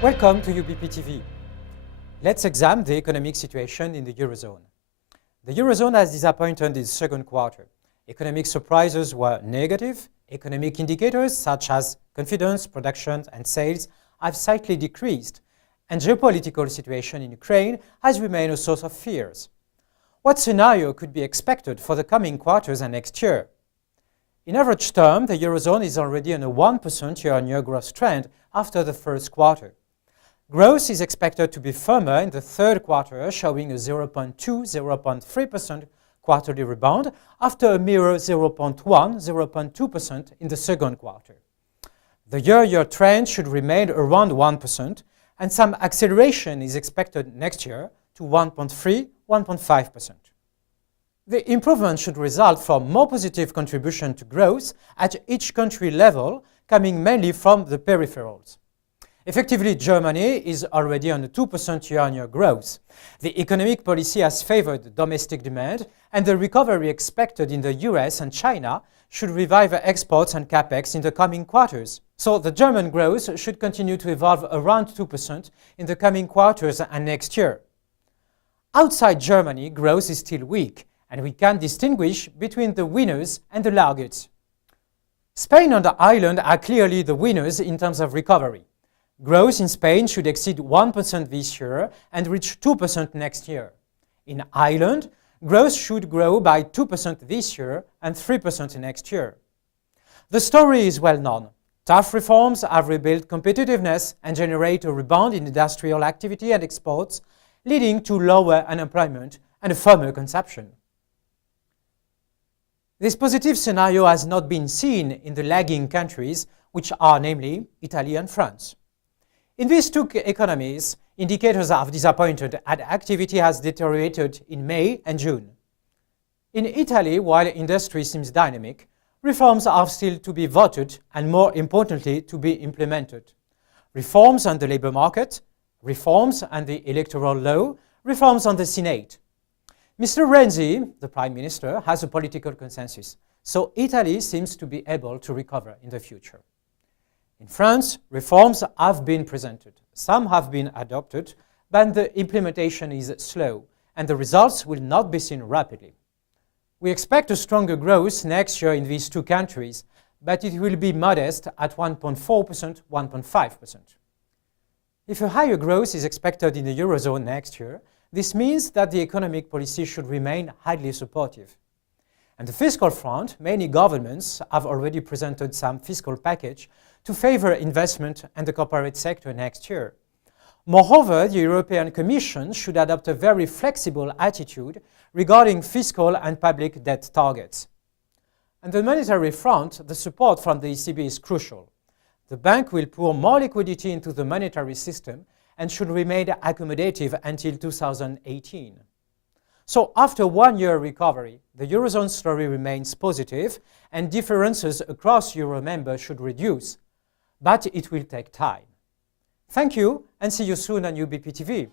Welcome to UBP-TV. Let's examine the economic situation in the eurozone. The eurozone has disappointed in the second quarter. Economic surprises were negative. Economic indicators such as confidence, production, and sales have slightly decreased, and geopolitical situation in Ukraine has remained a source of fears. What scenario could be expected for the coming quarters and next year? In average term, the eurozone is already on a 1% year-on-year growth trend after the first quarter. Growth is expected to be firmer in the third quarter, showing a 0.2–0.3% quarterly rebound after a mere 0.1–0.2% in the second quarter. The year-on-year trend should remain around 1%, and some acceleration is expected next year to 1.3–1.5%. The improvement should result from more positive contribution to growth at each country level, coming mainly from the peripherals. Effectively, Germany is already on a 2% year-on-year growth. The economic policy has favored domestic demand, and the recovery expected in the US and China should revive exports and capex in the coming quarters. So the German growth should continue to evolve around 2% in the coming quarters and next year. Outside Germany, growth is still weak, and we can distinguish between the winners and the laggards. Spain and Ireland are clearly the winners in terms of recovery. Growth in Spain should exceed 1% this year and reach 2% next year. In Ireland, growth should grow by 2% this year and 3% next year. The story is well known. Tough reforms have rebuilt competitiveness and generate a rebound in industrial activity and exports, leading to lower unemployment and a firmer consumption. This positive scenario has not been seen in the lagging countries, which are namely Italy and France. In these two economies, indicators have disappointed and activity has deteriorated in May and June. In Italy, while industry seems dynamic, reforms are still to be voted and, more importantly, to be implemented. Reforms on the labor market, reforms on the electoral law, reforms on the Senate. Mr. Renzi, the Prime Minister, has a political consensus, so Italy seems to be able to recover in the future. In France, reforms have been presented. Some have been adopted, but the implementation is slow, and the results will not be seen rapidly. We expect a stronger growth next year in these two countries, but it will be modest at 1.4%, 1.5%. If a higher growth is expected in the eurozone next year, this means that the economic policy should remain highly supportive. On the fiscal front, many governments have already presented some fiscal package to favor investment and the corporate sector next year. Moreover, the European Commission should adopt a very flexible attitude regarding fiscal and public debt targets. On the monetary front, the support from the ECB is crucial. The bank will pour more liquidity into the monetary system and should remain accommodative until 2018. So after 1 year recovery, the eurozone story remains positive and differences across euro members should reduce. But it will take time. Thank you and see you soon on UBP-TV.